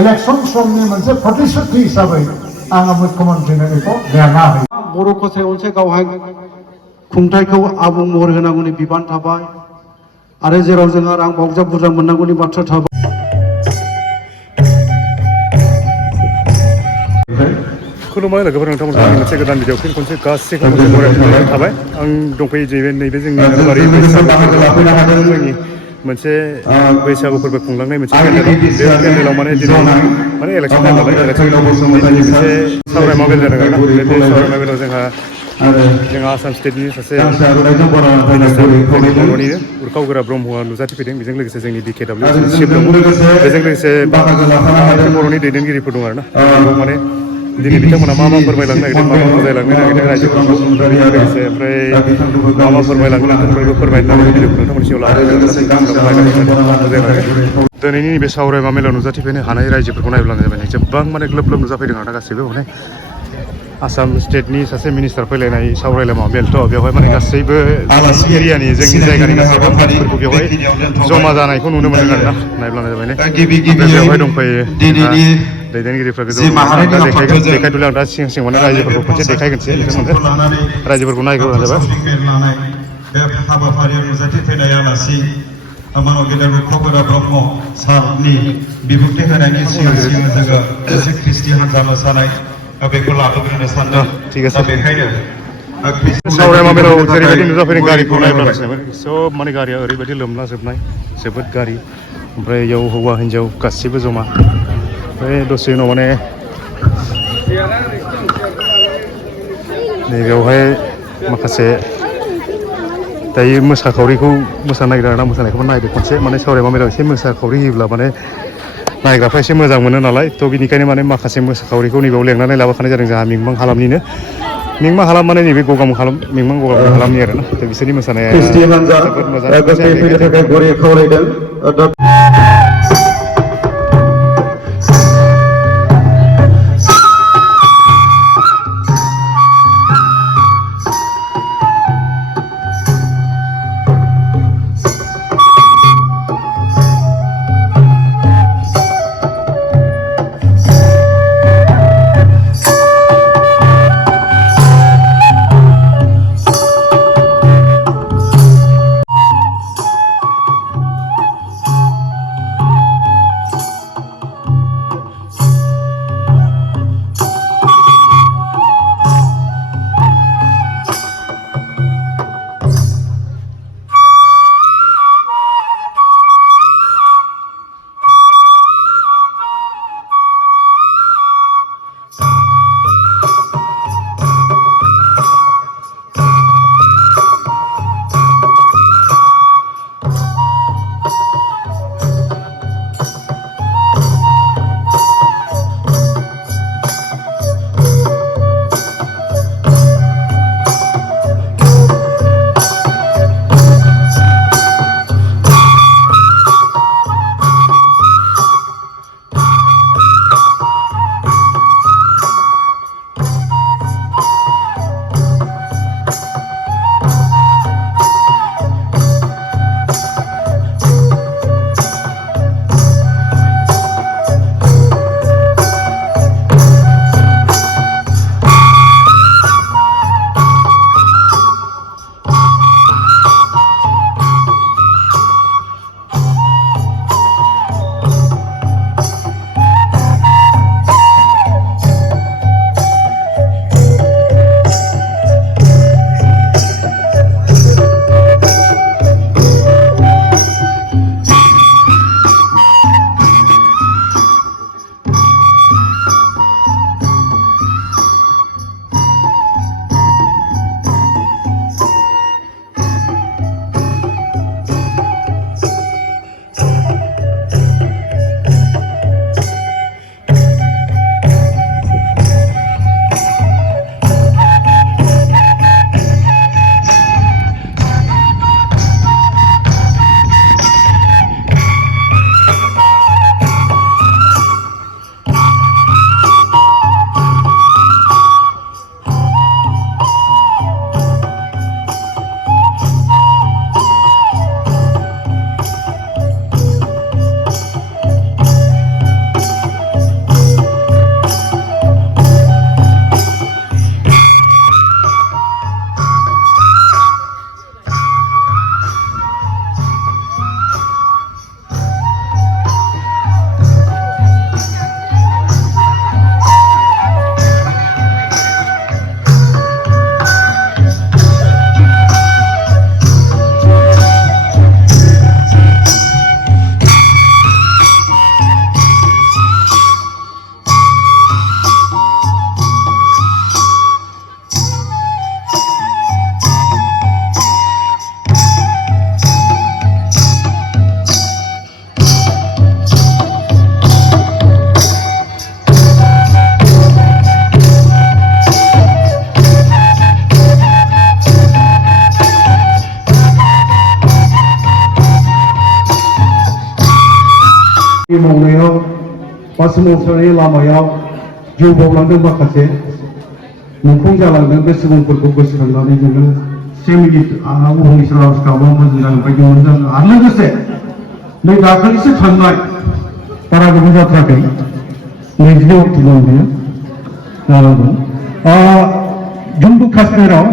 Election समनि मोनसे प्रतिश्रुति हिसाबै आङो मुख्यमन्त्रिनो बेखौ लिरना होयो। बर' खसाय मोनसे गावहाय खुंथायखौ आबुं महर होनांगौनि बिबान थाबाय आरो जेराव जोंहा रां बावजा बुरजा मोननांगौनि बाथ्रा थाबाय। खुलुमबाय लोगोफोर, नोंथांमोनखौ आंनि मोनसे गोदान भिडिअ फिन खनसे गासैखौबो बरायनाय थाबाय। आं दंफैयो नैबे जोंनि नोगोरारि बैसागु जोंनि मोनसे बैसागु फोरबो खुंलांनाय मोनसे पेन्डेलाव, बे पेन्डेलाव माने दिनै माने इलेक्सन टाइम नालाय इलेक्सननि दिनै मोनसे सावरायमा मेल जादों आरोना। बे सावरायमा मेलाव जोंहा आसाम स्टेटनि सासे मिनिस्टार जोंनि बर'निनो उरखाव गोरा ब्रह्मआ नुजाथिफैदों। बेजों लोगोसे जोंनि BKW चिफ दङ, बेजों लोगोसे माखासे बर'नि दैदेनगिरिफोर दं आरोना। बेयाव माने दिनै बिथांमोना मा फोरमायलांनो नागिरदों, मा बुजायलांनो नागिरदों रायजोफोरखौ, बेजों लोगोसे ओमफ्राय मा फोरमायलांनो नोंथांमोनबो फोरमायनो होननानै भिडिअखौ नोंथांमोननि सिगाङाव लानानै फैदों। गासै बिथांमोना मा बुजायलाङो दिनैनि नैबे सावरायमा मेलाव नुजाथिफैनो हानाय रायजोफोरखौ नायब्लानो जाबाय गोबां माने ग्लोब ग्लोब नुजाफैदों आरोना। गासैबो माने आसाम स्टेटनि सासे मिनिस्टार फैलायनाय सावरायलायमा मेलथ' बेवहाय माने गासैबो एरियानि जोंनि जायगानि गासैबो मानसिफोरखौ बेवहाय जमा जानायखौ नुनो मोनदों आरोना। नायब्लानो जाबाय ओमफ्राय बेवहाय दंफैयो दैदेनगिरिफ्रा देखायथ'लै आं दा सिगां सिगां माने रायजोफोरखौ खनसे देखायगोनसै नोंथांमोननो, रायजोफोरखौ नायग्रोबानो जाबाय। बे हाबाफारियाव नुजाथिफैनाय आलासि मानव गेदेर उरखाव गोरा ब्रह्म सारनि बिबुंथि होनायनि सिगां सिगां जोङो मोनसे ख्रिस्टि हान्जा मोसानाय बेखौ लाबोग्रोनो सानदों। दा बेखायनो सावरायमा मेलाव जेरैबायदि नुजाफैदों गारिखौ नायब्लानो सब माने गारिया ओरैबायदि लोमला जोबनाय, जोबोद गारि। ओमफ्राय बेयाव हौवा हिन्जाव गासिबो जमा। ओमफ्राय दसे उनाव माने नैबेयावहाय माखासे दायो मोसाखावरिखौ मोसानो नागिरदों आरोना। मोसानायखौबो नायदो खनसे, माने सावरायमा मेलाव एसे मोसाखावरि होयोब्ला माने नायग्राफ्रा एसे मोजां मोनो नालाय। थ' बिनिखायनो माने माखासे मोसाखावरिखौ नैबेयाव लेंनानै लाबोखानाय जादों जोंहा मिंमां हालामनिनो। मिंमां हालाम माने नैबे गगामुग हालाम, मिंमां गगामुग हालामनि आरोना। थ' बिसोरनि मोसानाया जोबोद मोजां। मावनायाव बा सोमावसारनायनि लामायाव जिउ बावलांदों माखासे मुंख्लं जालांदों बे सुबुंफोरखौ गोसोखांनानै जोङो 1 मिनिट बुहुमनि सेराव गावबा मोजां जागोन बायदि मोनदों आरो लोगोसे नै दाखालिसो थांनाय बारा गोबाव जाथाराखै 22 अक्ट'बर बियो जालांदों जम्मु काश्मीराव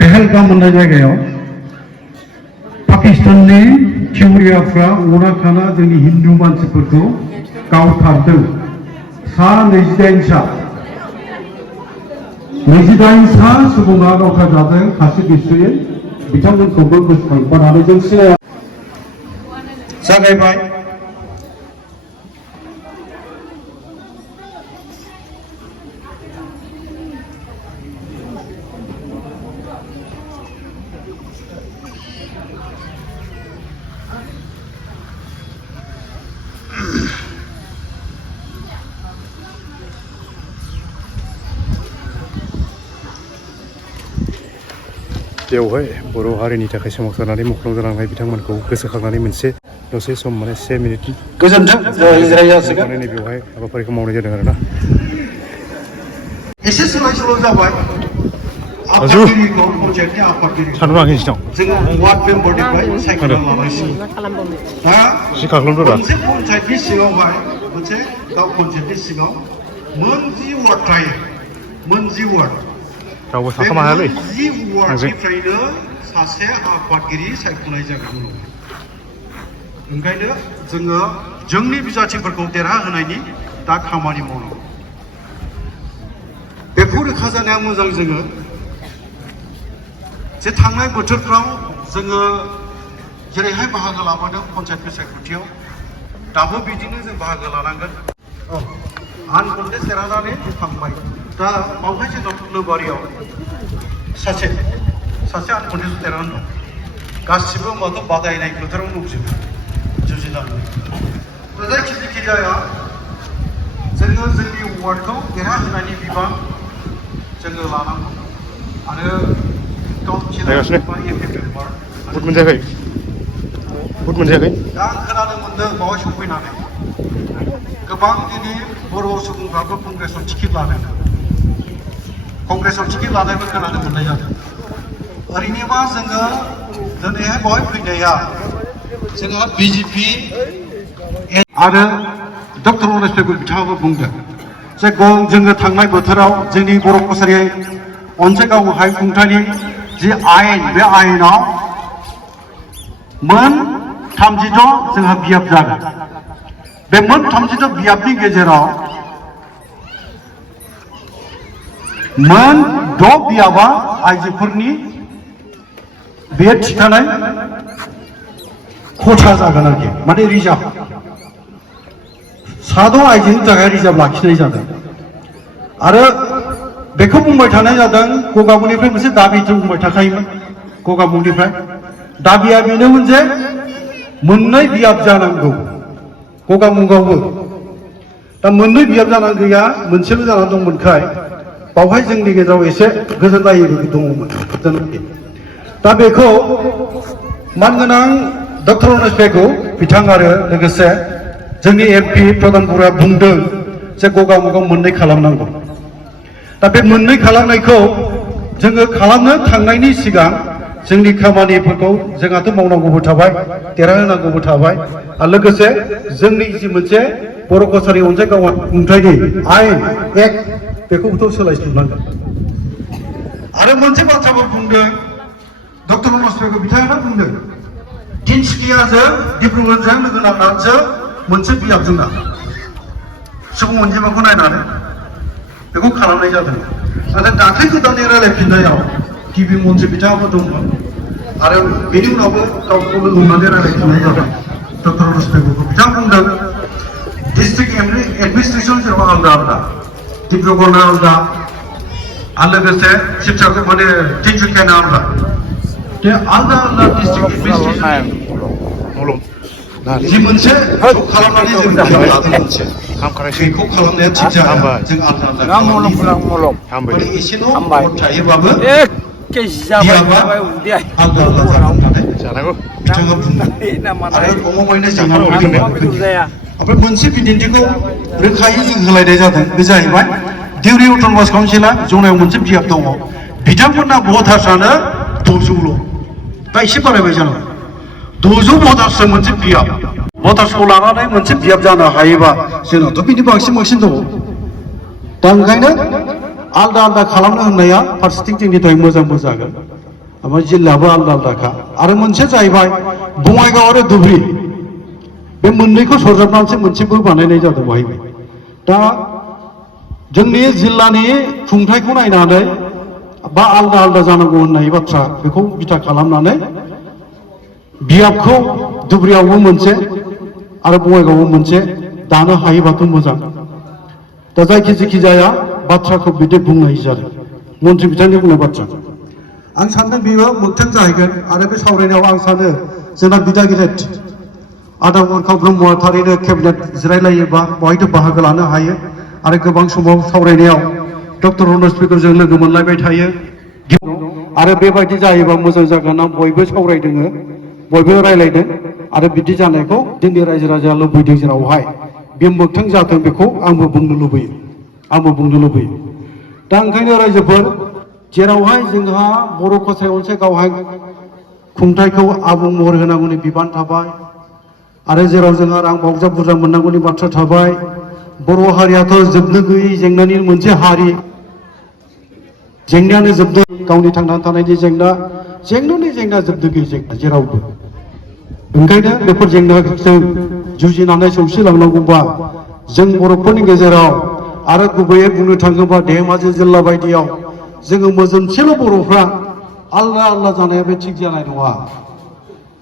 पहलगाम होननाय जायगायाव पाकिस्ताननि थिउरियाफ्रा अना खाना जोंनि हिन्दु मानसिफोरखौ गावथारदों सा 28 सा सुबुङा गावथारजादों खासि बिस्वयै बिथांमोनखौबो गोसोखांफानानै जों सिनाया जागायबाय बेवहाय बर' हारिनि थाखाय सोमावसारनानै मुंख्लं जालांनाय बिथांमोनखौ गोसोखांनानै मोनसे दसे सम माने 1 मिनिट गोजोन्थों जिरायजासिगोन माने बेवहाय हाबाफारिखौ मावनाय जादों आरोना एसे सोलाय सोल' जाबाय आफादगिरिखौ पन्चायतनि आफादगिरि साननो आंनि सिगाङाव जोङो वार्ड मेम्बारनिफ्राय सायख'ना लानांसिगोन दा मोनसे पन्चायतनि सिङावहाय मोनसे गाव पन्चायतनि सिङाव मोन 10 वार्ड थायो मोन 10 वार्ड रावबो साथाम हायालै जि वार्डनिफ्रायनो सासे आफादगिरि सायख'नाय जागोन ओंखायनो जोङो जोंनि बिजाथिफोरखौ देरहाहोनायनि दा खामानि मावनांगौ बेखौ रोखा जानाया मोजां जोङो जे थांनाय बोथोरफ्राव जोङो जेरैहाय बाहागो लाबोदों पन्चायत बिसायख'थियाव दाबो बिदिनो जों बाहागो लानांगोन आनकन्टेस्ट देरहानानै थांबाय दा बावहाय जोंनाव नोबारियाव सासे आनकन्टेस्ट देरहानानै दं गासिबो माथो बादायनाय बोथोराव दंजोबो जुजिनांगौ जायखिजाया जाया जोङो जोंनि वार्डखौ देरहाहोनायनि बिबान जोङो लानांगौ आरो नायगासिनो बुट मोनजायाखै दा आं खोनानो मोन्दों बावहाय सफैनानै गोबां दिनै बर' सुबुंफ्राबो कंग्रेसआव टिकेट लादों कंग्रेसआव टिकेट लानायबो खोनानो मोननाय जादों ओरैनोबा जोङो दिनैहाय बावहाय फैनाया जोंहा बिजेपि आरो डक्टर मनज पेगु बिथाङाबो बुंदों जे जोङो थांनाय बोथोराव जोंनि बर' कसारि अनसायगाव खुंथायनि जि आयेन बे आयेनाव मोन 36 जोंहा बियाब जागोन बे मोन 36 बियाबनि गेजेराव मोन 6 बियाबा आइजोफोरनि बे थिखानाय खथा जागोन आरोखि माने रिजार्भ 6 आइजोनि थाखाय रिजार्भ लाखिनाय जादों आरो बेखौ बुंबाय थानाय जादों गगामुगनिफ्राय मोनसे दाबि बुंबाय थाखायोमोन गगामुगनिफ्राय दाबिया बेनोमोन जे मोननै बियाब जानांगौ गगामुगावबो दा मोननै बियाब जानांगौ गैया मोनसेल' जानानै दंमोनखाय बावहाय जोंनि गेजेराव एसे गोजोनलायै दङमोन दा बेखौ मानगोनां डक्टर मनज पेगु बिथां आरो लोगोसे जोंनि एमपि प्रधान बरुवा बुंदों जे गगामुगाव मोननै खालामनांगौ दा बे मोननै खालामनायखौ जोङो खालामनो थांनायनि सिगां जोंनि खामानिफोरखौ जोंहाथ' मावनांगौबो थाबाय देरहाहोनांगौबो थाबाय आरो लोगोसे जोंनि जि मोनसे बर' कसारि अनसायगाव खुंथायनि आयेन एक्ट बेखौबोथ' सोलायस्लुनांगोन आरो मोनसे बाथ्राबो बुंदों डक्टर मनज पेगु बिथाङा बुंदों तिनसुकियाजों डिब्रुगड़जों लोगो नांनानैसो मोनसे बियाब जोंना सुबुं अनजिमाखौ नायनानै बेखौ खालामनाय जादों नाथाय दाख्लै गोदानै रायलायफिननायाव गिबि मन्थ्रि बिथाङाबो दंमोन आरो बेनि उनावबो गावखौनो नुनानै रायलायफिननाय जादों डक्टर मनज पेगुखौ बिथाङा बुंदों डिस्ट्रिक्ट एडमिनिस्ट्रेसन जेराव आलादा आलादा डिब्रुगड़ना आलादा आरो लोगोसे शिबसागर माने तिनसुकियाना आलादा बे आलादा आलादा डिस्ट्रिक्ट एडमिनिस्ट्रेसन जि मोनसे खालामनानै जों लादों मोनसे बेखौ खालामनाया थिग जाया जों आलादा आलादा माने एसेल' भट थायोबाबो बियाबा आलादा आलादा जागोन होननानै बिथाङा बुंदों आरो गमामायैनो जोंहा ओमफ्राय मोनसे बिदिन्थिखौ रोखायै जों होलायनाय जादों बे जाहैबाय दिउरि अट'नमास काउन्सिला जनायाव मोनसे बियाब दङ बिथांमोनना भटार्सआनो 200ल' दा एसे बारायबाय जानांगौ 200 भटार्सजों मोनसे बियाब भटार्सखौ लानानै मोनसे बियाब जानो हायोबा जोंनावथ' बिनि बांसिन दङ दा ओंखायनो आलदा आलदा खालामनो होननाया फारसेथिं जोंनि थाखाय मोजांबो जागोन ओमफ्राय जिल्लायाबो आलदा आलदाखा आरो मोनसे जाहैबाय बङाइगाव आरो धुबुरी बे मोननैखौ सरजाबनानैसो मोनसेबो बानायनाय जादों बेवहायबो दा जोंनि जिल्लानि खुंथायखौ नायनानै बा आलदा आलदा जानांगौ होननाय बाथ्रा बेखौ बिथा खालामनानै बियाबखौ धुबुरीयावबो मोनसे आरो बङाइगावआवबो मोनसे दानो हायोबाथ' मोजां दा जायखि जाया बाथ्राखौ बिदि बुंनाय जादों मन्त्रि बिथांनि बुंनाय बाथ्रा आं सानदों बेयो मोगथां जाहैगोन आरो बे सावरायनायाव आं सानो जोंना बिदा गिदिर आदा गरखाव ब्रह्मआ थारैनो केबिनेट जिरायलायोबा बहायथ' बाहागो लानो हायो आरो गोबां समाव सावरायनायाव डक्टर रनज पेगुलजों लोगो मोनलायबाय थायो आरो बेबायदि जायोबा मोजां जागोन आं बयबो सावरायदों बयबो रायलायदों आरो बिदि जानायखौ जोंनि रायजो राजाया लुबैदों जेरावहाय बे मोगथां जाथों बेखौ आंबो बुंनो लुबैयो दा ओंखायनो रायजोफोर जेरावहाय जोंहा बर' कसारि ओनसोल गावहाय खुंथायखौ आबुं महर होनांगौनि बिबान थाबाय आरो जेराव जोंहा रां बावजा बुरजा मोननांगौनि बाथ्रा थाबाय बर' हारियाथ' जोबनो गैयै जेंनानि मोनसे हारि जेंनायानो जोबदों गावनि थांनानै थानायनि जेंनानि जेंना जोबनो गैयै जेंना जेरावबो ओंखायनो बेफोर जेंनाजों जुजिनानै सौसिलांनांगौबा जों बर'फोरनि गेजेराव आरो गुबैयै बुंनो थाङोबा धेमाजि जिल्ला बायदियाव जोङो मोजोमसेल' बर'फ्रा आलदा आलदा जानाया बे थिग जानाय नङा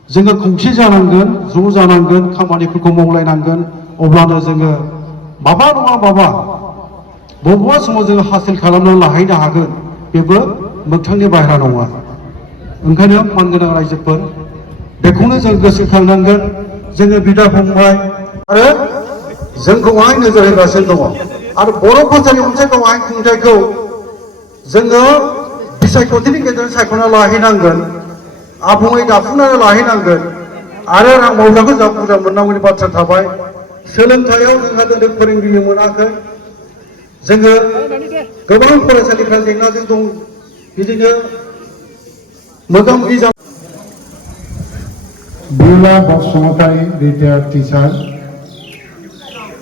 जोङो खौसे जानांगोन ज' जानांगोन खामानिफोरखौ मावलायनांगोन अब्लानो जोङो माबा नङा माबा बबेबा समाव जोङो हासिल खालामनानै लाहैनो हागोन बेबो मोगथांनि बाहेरा नङा ओंखायनो मानगोनां रायजोफोर बेखौनो जों गोसोखांनांगोन जोङो बिदा फंबाय आरो जोंखौहाय नोजोर होगासिनो दङ आरो बर' कसारि ओनसोल गावहाय खुंथायखौ जोङो बिसायख'थिनि गेजेरजों सायख'ना लाहैनांगोन आबुङै दाफुंनानै लाहैनांगोन आरो रां बावजाखौ जा बुरजा मोननांगौनि बाथ्रा थाबाय सोलोंथायाव जोंहा दिनै फोरोंगिरि मोनाखै जोङो गोबां फरायसालिफ्रा जेंनाजों दं बिदिनो मोगा मोगि जा बिउला बसुमतारी रिटायार्ड टिचार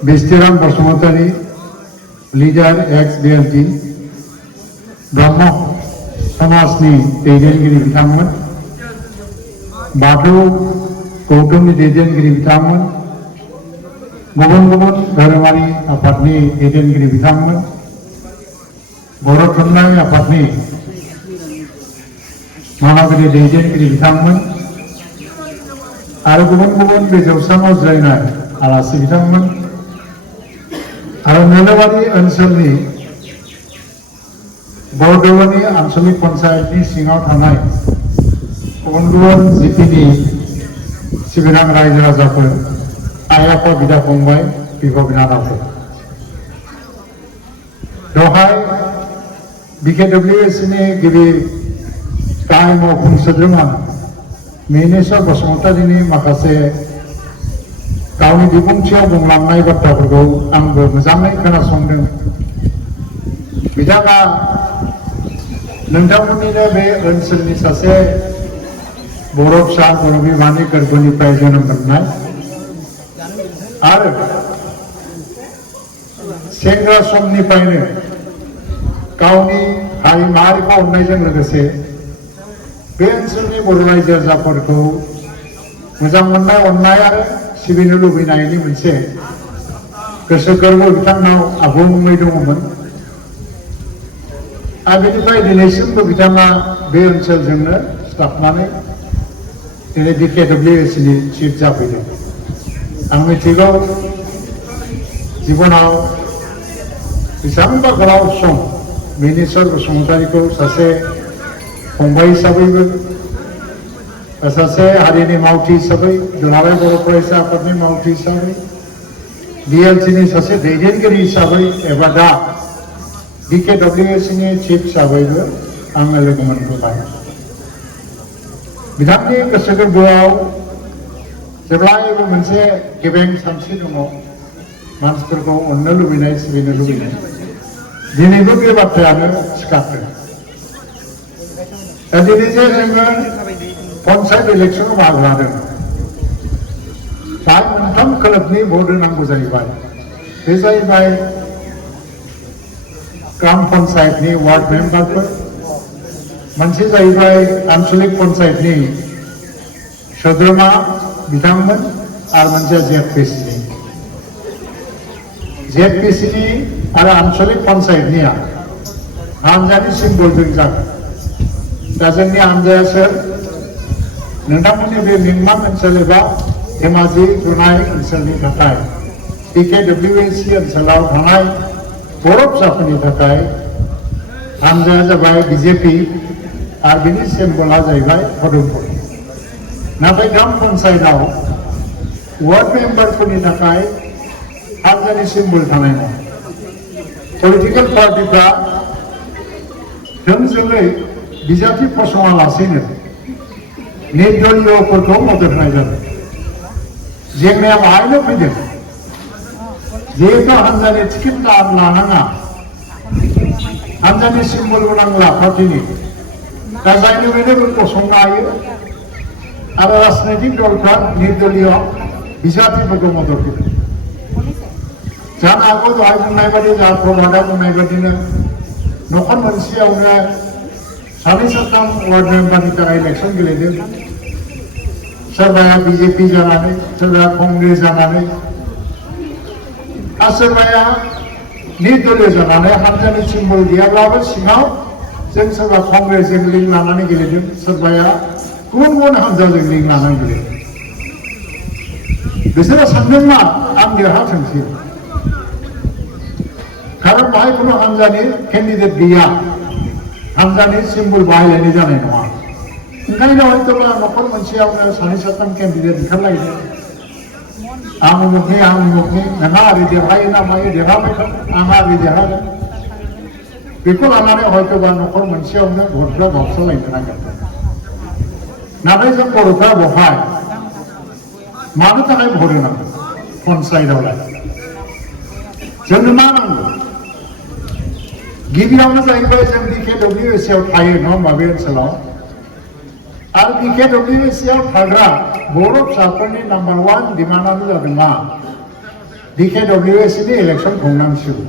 बिस्तिराम बसुमतारी लिडार एक्स बिएलटि ब्रह्म समाजनि दैदेनगिरि बिथांमोन बाथौ गौथुमनि दैदेनगिरि बिथांमोन गुबुन गुबुन धोरोमारि आफादनि दैदेनगिरि बिथांमोन बर' थुनलाइ आफादनि मावगिरि दैदेनगिरि बिथांमोन आरो गुबुन गुबुन बे जौसाङाव जिरायनाय आलासि बिथांमोन आरो नोलोबारि ओनसोलनि बरदलनि आनसलिक पन्चायतनि सिङाव थानाय गुबुन गुबुन जिपिनि सिबिनां रायजो राजाफोर आइ आफा बिदा फंबाय बिब' बिनानावफोर बेवहाय बिकेडब्लिउएसनि गिबि गाहाय मावफुं सोद्रोमा मिनेश्वर बसुमतारीनि माखासे गावनि बिबुंथियाव बुंलांनाय बाथ्राफोरखौ आंबो मोजाङै खोनासंदों बिथाङा नोंथांमोननिनो बे ओनसोलनि सासे बर' फिसा बर' बिमानि गोरबोनिफ्राय जोनोम मोननाय आरो सेंग्रा समनिफ्रायनो गावनि हारि माहारिखौ अननायजों लोगोसे बे ओनसोलनि बर' रायजो राजाफोरखौ मोजां मोननाय अननाय आरो सिबिनो लुबैनायनि मोनसे गोसो गोरबो बिथांनाव आबुङै दङमोन आरो बेनिफ्राय दिनैसिमबो बिथाङा बे ओनसोलजोंनो सिथाबनानै दिनै बिकेडब्लिउएसनि चिफ जाफैदों आं मिथिगौ जिबनाव बेसेबांबा गोलाव सम मिनेश्वर बसुमतारीखौ सासे फंबाय हिसाबैबो सासे हारिनि मावथि हिसाबै दुलाराय बर' फरायसा आफादनि मावथि हिसाबै बिएलटिनि सासे दैदेनगिरि हिसाबै एबा दा बिकेडब्लिउएसनि चिफ हिसाबैबो आङो लोगो मोनबोबाय बिथांनि गोसो गोरबोआव जेब्लायबो मोनसे गेबें सानस्रि दङ मानसिफोरखौ अननो लुबैनाय सिबिनो लुबैनाय दिनैबो बे बाथ्रायानो सिखारदों दा दिनै जे जोङो पन्सायत इलेक्सनाव बाहागो लादों दा मोनथाम खोलोबनि भट होनांगौ जाहैबाय बे जाहैबाय ग्राम पन्सायतनि वार्ड मेम्बारफोर मोनसे जाहैबाय आन्चलिक पन्सायतनि सोद्रोमा बिथांमोन आरो मोनसे जेडपिसिनि आरो आन्चलिक पन्सायतनिया हानजानि सिम्बलजों जागोन दा जोंनि हानजायासो नोंथांमोननि बे मिंमां ओनसोल एबा धेमाजि जनाय ओनसोलनि थाखाय DKWSC ओनसोलाव थानाय बर' फिसाफोरनि थाखाय हानजाया जाबाय बिजेपि आरो बिनि सिम्बला जाहैबाय पदमपुर नाथाय ग्राम पन्सायतआव वार्ड मेम्बारफोरनि थाखाय हानजानि सिम्बल थानाय नङा पलिटिकेल पार्टिफ्रा थोंजोङै बिजाथि फसङालासेनो निर्दलीयफोरखौ मदद होनाय जादों जेंनाया बाहायनो फैदों जिहेतु हानजानि टिकेट लानाङा हानजानि सिम्बलबो नांला पार्टिनि दा जायनो बेनो गसंनो हायो आरो राजनैतिक दलफ्रा निर्दलीय बिजाथिफोरखौ मदद होदों जानो हागौ दहाय बुंनाय बादि जोंहा प्रभातआ बुंनाय बादिनो न'खर मोनसेयावनो सानै साथाम वार्ड मेम्बारनि थाखाय इलेक्सन गेलेदों सोरबाया बिजेपि जानानै सोरबाया कंग्रेस जानानै आरो सोरबाया निर्दलीय जानानै हानजानि सिम्बल गैयाब्लाबो सिङाव जों सोरबा कंग्रेसजों लिंक लानानै गेलेदों सोरबाया गुबुन गुबुन हानजाजों लिंक लानानै गेलेदों बिसोरो सानदों मा आं देरहाथोंसै खारन बाहाय खुनु हानजानि केन्डिडेट गैया हानजानि सिम्बल बाहायलायनाय जानाय नङा ओंखायनो हयतोबा न'खर मोनसेयावनो सानै साथाम केन्डिडेट ओंखारलायदों आं उमुखनि नोंहा ओरै देरहायो ना मायो देरहाबाय आंहा ओरै देरहागोन बेखौ लानानै हयतोबा न'खर मोनसेयावनो भटफ्रा गावस्रालायनो नागिरदों नाथाय जों बर'फ्रा बहाय मानो थाखाय भट होनांगौ पन्सायतआवलाय जोंनो मा नांगौ गिबियावनो जाहैबाय जों DKWSC आव थायो नङा होमबा बे ओनसोलाव आरो DKWSC आव थाग्रा बर' फिसाफोरनि नाम्बार 1 डिमान्डआनो जादों मा DKWSC नि इलेक्सन खुंनांसिगौ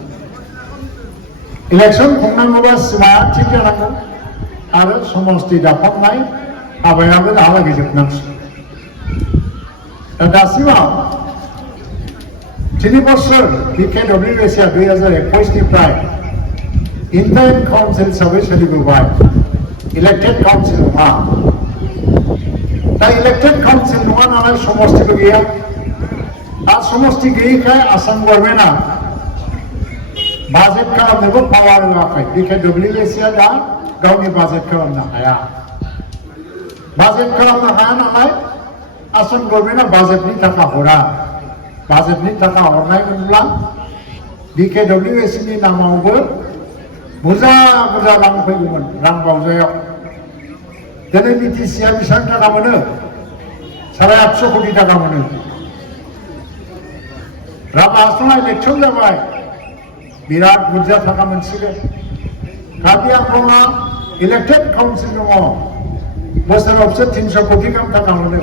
इलेक्सन खुंनांगौबा सिमाया थिग जानांगौ आरो समष्टि दाफामनाय हाबायाबो दाहालागै जोबनांसिगौ दा दासिमाव 3 बोसोर DKWSC आ 2021 निफ्राय इन्टारिम काउन्सिल हिसाबै सोलिबोबाय इलेक्टेड काउन्सिल नङा दा इलेक्टेड काउन्सिल नङा नालाय समष्टिबो गैया आरो समष्टि गैयैखाय आसाम गभर्नमेन्टआ बाजेट खालामनोबो पावार होआखै DKWSC आ दा गावनि बाजेट खालामनो हाया नालाय आसाम गभर्नमेन्टआ बाजेटनि थाखा हरा बाजेटनि थाखा हरनायमोनब्ला DKWSC नि नामावबो बुरजा रां फैगौमोन रां बावजायाव दिनै BTC आ बेसेबां थाखा मोनो 850 कोटि थाखा मोनो रामहासना इलेक्सन जाबाय बिराद बुरजा थाखा मोनसिगोन कार्बि आंलंआ इलेक्टेड काउन्सिल दङ बोसोराव बिसोर 300 कोटि गाहाम थाखा मोनो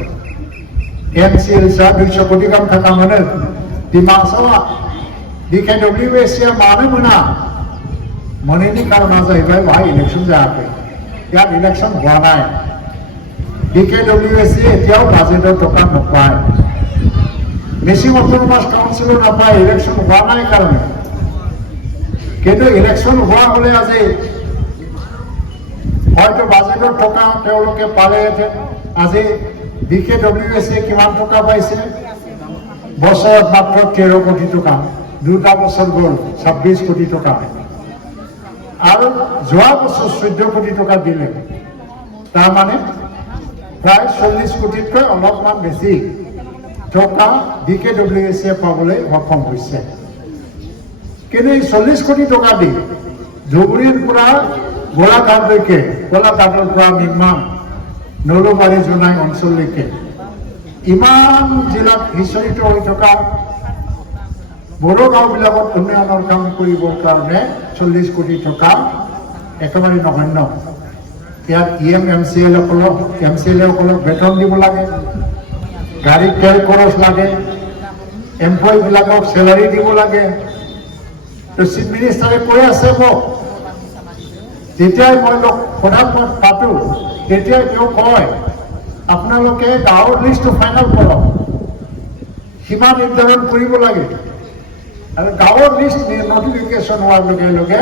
MCLs आ 200 कोटि गाहाम थाखा मोनो डिमा हासावआ DKWSC आ मानो मोना मोनैनि कारना जाहैबाय बाहाय इलेक्सन जायाखै यार इलेक्सन हुआ নাই DKWSC एতিয়াव बाजेटआव टका नपाय मिसिं अट'नमास काउन्सिलও নাপায় इलेक्सन हुआ নাই কাৰণে কিন্তু ইলেকশন হোৱা হলে আজি হয়তো বাজেটৰ টকা তেওঁলোকে পালেহেঁতেন আজি DKWSC কিমান টকা পাইছে বছৰত মাত্ৰ 13 কোটি টকা দুটা বছৰ গ'ল 26 কোটি টকা আৰু যোৱা বছৰ 14 কোটি টকা দিলে তাৰ মানে প্ৰায় 40 কোটিতকৈ অলপমান বেছি টকা DKWSC পাবলৈ সক্ষম হৈছে কিন্তু এই 40 কোটি টকা দি ধুবুৰীৰ পৰা গোলাঘাটলৈকে গোলাঘাটৰ পৰা মিংমাং নলবাৰী জনাই অঞ্চললৈকে ইমান জিলাত সিঁচৰিত হৈ থকা বড়ো গাঁওবিলাকত উন্নয়নৰ কাম কৰিবৰ কাৰণে 40 কোটি টকা একেবাৰে নগণ্য ইয়াত এমচিএলসকলক বেতন দিব লাগে গাড়ীত তেল খৰচ লাগে এমপ্লয়ীবিলাকক চেলাৰী দিব লাগে তো চিফ মিনিষ্টাৰে কৈ আছে মোক যেতিয়াই মই প্ৰধানমন্ত্ৰী পাতো তেতিয়াই তেওঁ কয় আপোনালোকে গাঁৱৰ লিষ্টটো ফাইনেল কৰক সীমা নিৰ্ধাৰণ কৰিব লাগে আৰু গাঁৱৰ লিষ্ট নটিফিকেশ্যন হোৱাৰ লগে লগে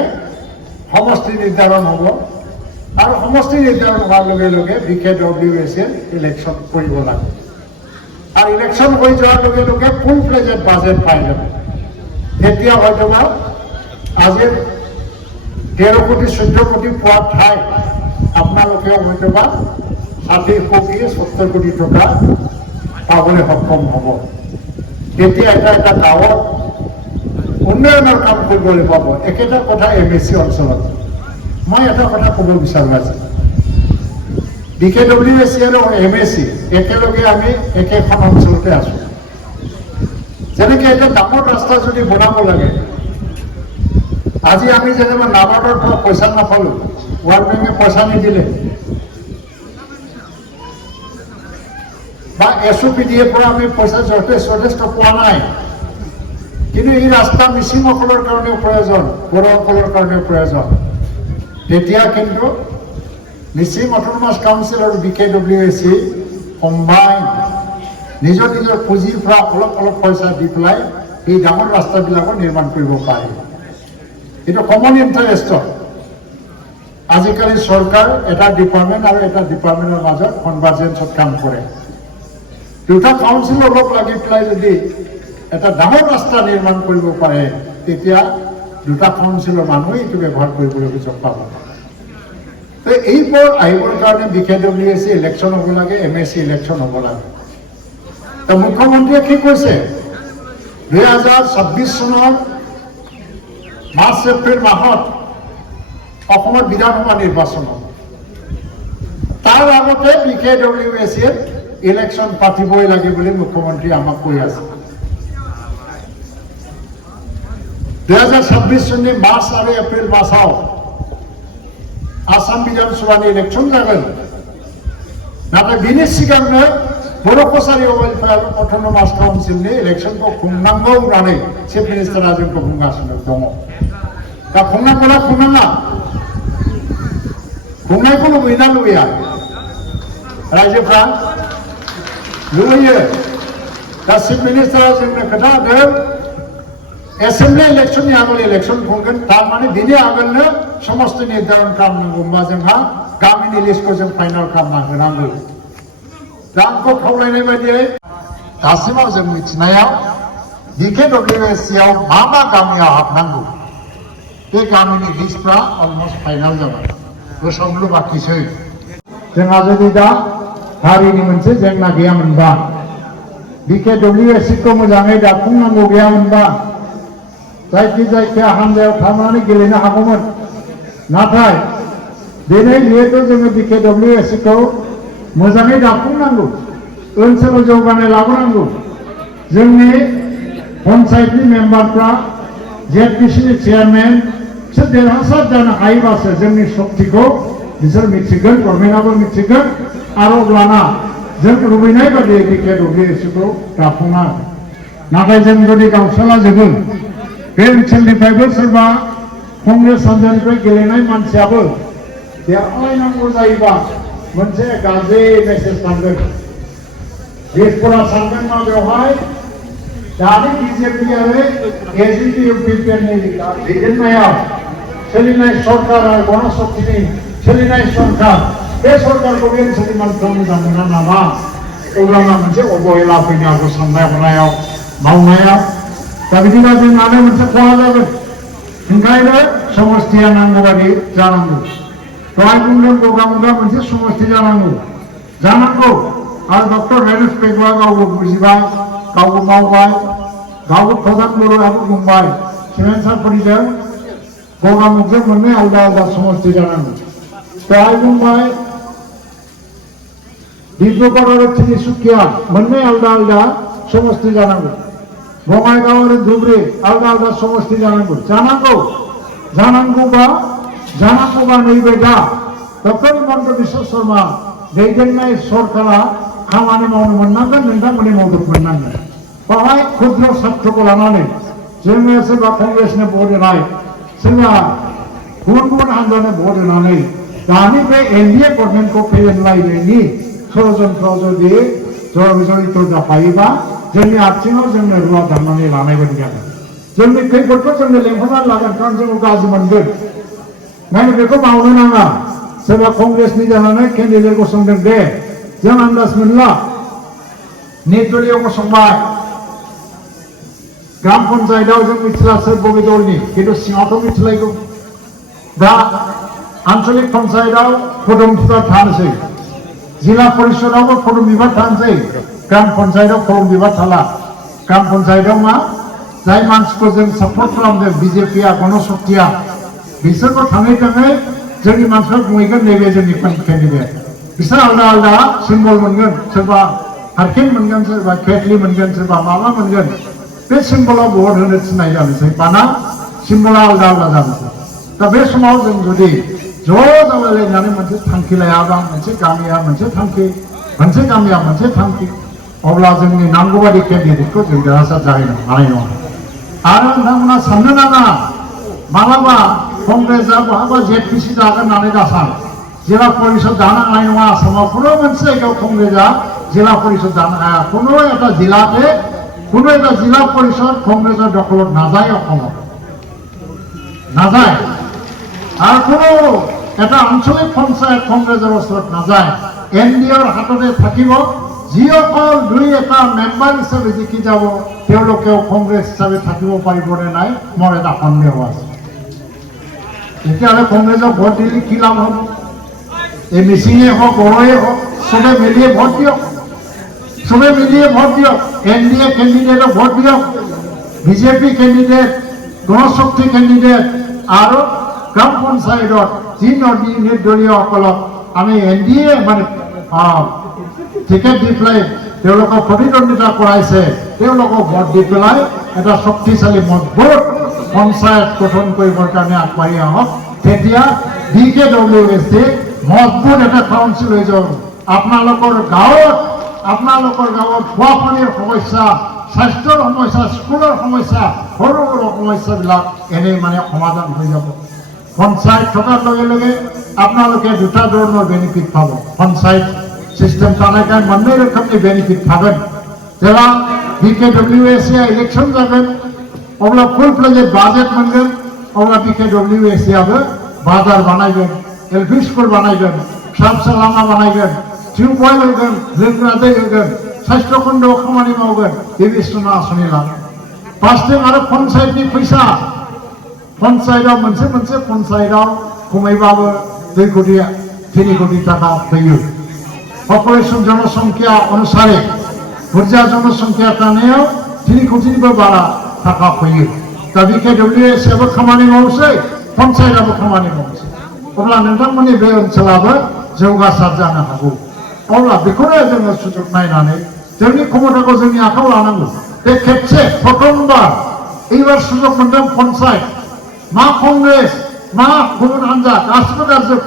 সমষ্টি নিৰ্ধাৰণ হ'ব আৰু সমষ্টি নিৰ্ধাৰণ হোৱাৰ লগে লগে BKWSA ইলেকশ্যন কৰিব লাগে আৰু ইলেকশ্যন হৈ যোৱাৰ লগে লগে ফুল ফ্লেজেড বাজেট পাই যাব তেতিয়া হয়তোবা আজিৰ 13 কোটি 14 কোটি পোৱাৰ ঠাইত আপোনালোকে হয়তোবা 60 কোটি 70 কোটি টকা পাবলৈ সক্ষম হ'ব তেতিয়া এটা গাঁৱত উন্নয়নৰ কাম কৰিবলৈ পাব একেটা কথা MSC অঞ্চলত মই এটা কথা ক'ব বিচাৰোঁ আজি BKWSA আৰু MSC একেলগে আমি একেখন অঞ্চলতে আছো যেনেকৈ এটা ডাঙৰ ৰাস্তা যদি বনাব লাগে আজি আমি যেনিবা নাবাৰ্ডৰ পৰা পইচা নাপালোঁ ৱৰ্ল্ড বেংকে পইচা নিদিলে বা SOPDৰ পৰা আমি পইচা যথেষ্ট পোৱা নাই কিন্তু এই ৰাস্তা মিচিংসকলৰ কাৰণেও প্ৰয়োজন বড়োসকলৰ কাৰণেও প্ৰয়োজন তেতিয়া কিন্তু মিচিং অট'নমাছ কাউন্সিল আৰু BKWSA কম্বাইন নিজৰ পুঁজিৰ পৰা অলপ পইচা দি পেলাই এই ডাঙৰ ৰাস্তাবিলাকো নিৰ্মাণ কৰিব পাৰে এইটো কমন ইণ্টাৰেষ্টত আজিকালি চৰকাৰ এটা ডিপাৰ্টমেণ্ট আৰু এটা ডিপাৰ্টমেণ্টৰ মাজত কনভাৰ্জেঞ্চত কাম কৰে দুটা কাউন্সিল অলপ লাগি পেলাই যদি এটা ডাঙৰ ৰাস্তা নিৰ্মাণ কৰিব পাৰে তেতিয়া দুটা কাউন্সিলৰ মানুহে এইটো ব্যৱহাৰ কৰিবলৈ সুযোগ পাব তো এইবোৰ আহিবৰ কাৰণে BKWSA ইলেকশ্যন হ'ব লাগে MSC ইলেকশ্যন হ'ব লাগে তো মুখ্যমন্ত্ৰীয়ে কি কৈছে 2026 চনৰ মাৰ্চ এপ্ৰিল মাহত অসমৰ বিধানসভা নিৰ্বাচন হ'ব তাৰ আগতে BKWSA ইলেকশ্যন পাতিবই লাগে বুলি মুখ্যমন্ত্ৰী আমাক কৈ আছে 2026 চনৰ মাৰ্চ আৰু এপ্ৰিল মাসত आसाम विधानसभानि इलेक्शन जागोन नाथाय बिनि सिगांनो बर' कसारि वेलफेयार अट'नमास काउन्सिलनि इलेक्शनखौ खुंनांगौ होननानै चिफ मिनिस्टारा जोंखौ बुंगासिनो दङ दा खुंनांगौना खुंनाङा खुंनायखौ लुबैयोना लुबैया रायजोफ्रा लुबैयो दा चिफ मिनिस्टारा जोंनो खोथा होदों एसेम्बलि इलेक्शननि आगोल इलेक्शन खुंगोन थारमाने बिनि आगोलनो समष्टि निर्धारण खालामनांगौबा जोंहा गामिनि लिस्टखौ जों फाइनाल खालामना होनांगौ दा आंखौ खावलायनाय बायदियै दासिमाव जों मिथिनायाव BKWSA आव मा गामियाव हाबनांगौ बे गामिनि लिस्टफ्रा अलमस्ट फाइनाल जाबाय गोसोआवल' बाखिसै जोंहा जुदि दा हारिनि मोनसे जेंना गैयामोनबा BKWSA खौ मोजाङै दाफुंनांगौ गैयामोनबा जायखिजाया हानजायाव थांनानै गेलेनो हागौमोन नाथाय दिनै जिहेतु जोङो BKWSA खौ मोजाङै दाफुंनांगौ ओनसोलाव जौगानाय लाबोनांगौ जोंनि पन्चायतनि मेम्बारफ्रा ZPCनि चेयारमेन बिसोर देरहासार जानो हायोबासो जोंनि शक्तिखौ बिसोर मिथिगोन गभर्नमेन्टआबो मिथिगोन आरो अब्लाना जों लुबैनाय बायदि BKWSA खौ दाफुंना नाथाय जों जुदि गावस्रालाजोबो बे ओनसोलनिफ्रायबो सोरबा कंग्रेस हान्जानिफ्राय गेलेनाय मानसियाबो देरहालायनांगौ जायोबा मोनसे गाज्रि मेसेज थांगोन देशफोरा सानगोन मा बेवहाय दानि BJP आरो AGP UPPनि दैदेननायाव सोलिनाय सरकार आरो गणशक्तिनि सोलिनाय सरकार बे सरकारखौ बे ओनसोलनि मानसिफ्रा मोजां मोना नामा अब्लाना मोनसे अबहेला फैनो हागौ साननाय हनायाव मावनायाव दा बिदिबा जोंहानो मोनसे खहा जागोन ओंखायनो समष्टिया नांगौ बायदि जानांगौ दहाय बुंदों गगा मोनसे समष्टि जानांगौ आरो डक्टर रेनुस पेगुआ गावबो बुजिबाय गावबो मावबाय गावबो प्रधान बर'आबो बुंबाय सिमेन्सारफोरजों गगामुखजों मोननै आलदा आलदा समष्टि जानांगौ दहाय बुंबाय डिब्रुगड़ आरो तिनिसुकिया मोननै आलदा आलदा समष्टि जानांगौ बङाइगाव आरो धुबुरी आलदा आलदा समस्ति जानांगौबा नैबे दा डक्टर हिमन्त बिश्व शर्मा दैदेननाय सरकारा खामानि मावनो मोननांगोन नोंथांमोननि मदद मोननांगोन बावहाय क्षुद्र सात्रखौ लानानै जोङो सोरबा कंग्रेसनो भट होनाय सोरबा गुबुन हान्जानो भट होनानै दानि बे एनडिए गभर्नमेन्टखौ फेजेनलायनायनि षड़यन्त्रआव जुदि जड़ित जाफायोबा जोंनि आथिङाव जोंनो रुवा दाननानै लानाय बायदि जागोन जोंनि खैफोदखौ जोंनो लेंहरनानै लागोन कारण जोङो गाज्रि मोनगोन ओंखायनो बेखौ मावनो नाङा सोरबा कंग्रेसनि जानानै केन्डिडेट गसंदों दे जों आन्दाज मोनला निर्दलीय गसंबाय ग्राम पन्चायतआव जों मिथिला सोर बबे दलनि खिन्थु सिङावथ' मिथिलायगौ दा आन्चलिक पन्चायतआव फदम बिबार थानोसै जिल्ला परिषदआवबो फदम बिबार थानोसै ग्राम पन्चायतआव फदम बिबार थाला ग्राम पन्चायतआव मा जाय मानसिखौ जों सापर्ट खालामदों बिजेपिआ गणशक्तिया बिसोरखौ थाङै जोंनि मानसिफ्रा बुंहैगोन नैबे जोंनि केन्डिडेट बिसोर आलदा आलदा सिम्बल मोनगोन सोरबा हारकेन मोनगोन सोरबा केटलि मोनगोन सोरबा माबा मोनगोन बे सिम्बलाव भट होनो थिननाय जानोसै माना सिम्बला आलदा आलदा जानोसै दा बे समाव जों जुदि ज' जालायलायनानै मोनसे थांखि लायाबा मोनसे गामिया मोनसे थांखि मोनसे गामिया मोनसे थांखि अब्ला जोंनि नांगौबादि केन्डिडेटखौ जों देरहासार जाहैनो हानाय नङा आरो नोंथांमोना साननो नाङा मालाबा कंग्रेसआ बहाबा जेटपिसि दागोन होननानै दासान जिल्ला परिषद दानो हानाय नङा आसामाव কোনো मोनसे जायगायाव कंग्रेसआ जिल्ला परिषद दानो हाया কোনো এটা जिल्ला परिषद कंग्रेसৰ দখলত নাযায় অসমত নাযায় আৰু কোনো এটা আঞ্চলিক পঞ্চায়ত কংগ্ৰেছৰ ওচৰত নাযায় এনডিএৰ হাততে থাকিব যিসকল দুই এটা মেম্বাৰ হিচাপে জিকি যাব তেওঁলোকেও কংগ্ৰেছ হিচাপে থাকিব পাৰিবনে নাই মোৰ এটা সন্দেহ আছে তেতিয়াহ'লে কংগ্ৰেছক ভোট দিলে কি লাভ হ'ব এই মিচিঙে হওক বড়োৱে হওক চবে মিলিয়ে ভোট দিয়ক এনডিএ কেণ্ডিডেটক ভোট দিয়ক বিজেপি কেণ্ডিডেট গণশক্তি কেণ্ডিডেট আৰু গ্ৰাম পঞ্চায়তত যি নিৰ্দলীয়সকলক আমি এনডিএ মানে টিকেট দি পেলাই তেওঁলোকক প্ৰতিদ্বন্দ্বিতা কৰাইছে তেওঁলোকক ভোট দি পেলাই এটা শক্তিশালী মজবুত পঞ্চায়ত গঠন কৰিবৰ কাৰণে আগবাঢ়ি আহক তেতিয়া BKWSC মজবুত এটা কাউন্সিল হৈ যাব আপোনালোকৰ গাঁৱত খোৱা পানীৰ সমস্যা স্বাস্থ্যৰ সমস্যা স্কুলৰ সমস্যা সৰু সৰু সমস্যাবিলাক এনেই মানে সমাধান হৈ যাব পঞ্চায়ত থকাৰ লগে লগে আপোনালোকে দুটা ধৰণৰ বেনিফিট পাব পঞ্চায়ত सिस्टम थानाय मोननै रोखोमनि बेनिफिट थागोन जेब्ला BKWSC इलेक्शन जागोन अब्ला फुल फ्लेजेड बाजेट मोनगोन अब्ला BKWSC आबो बाजार बानायगोन एलपि स्कुल बानायगोन फिसा लामा बानायगोन टिउबवेल होगोन लोंग्रा दै होगोन स्वास्थ्य खन्दआव खामानि मावगोन बेबायदिनो आसनि लागोन फार्स्टिं आरो पन्चायतनि फैसा पन्चायतआव मोनसे पन्चायतआव खमैबाबो 2 कोटी 3 कोटी टाका फैयो पपुलेशन जनसंख्या अनुसारे बुरजा जनसंख्या थानायाव 3 कोटीनिबो बारा टाका फैयो दा BKWSC आबो खामानि मावसै पन्चायतआबो खामानि मावसै अब्ला नोंथांमोननि बे ओनसोलाबो जौगासार जानो हागौ अब्ला बेखौनो जोङो सुजुग नायनानै जोंनि क्षमताखौ जोंनि आखायाव लानांगौ बे खेबसे प्रथमबार एबार सुजुग मोनदों पन्चायत मा कंग्रेस मा गुबुन हान्जा गासिबो गाज्रि